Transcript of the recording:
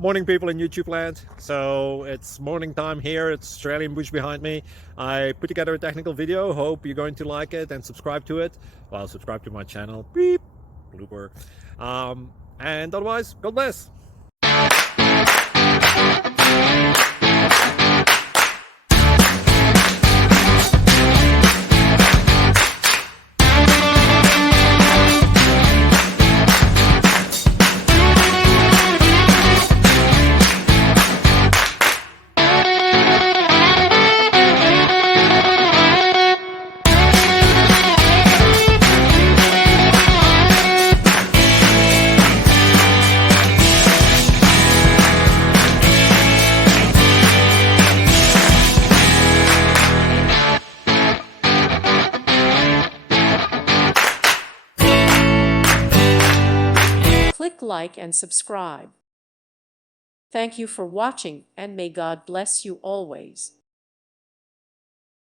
Morning, people in YouTube land. So it's morning time here. It's Australian bush behind me. I put together a technical video. Hope you're going to like it and subscribe to it. Well, subscribe to my channel. Beep, blooper. And otherwise, God bless. Click like and subscribe. Thank you for watching, and may God bless you always.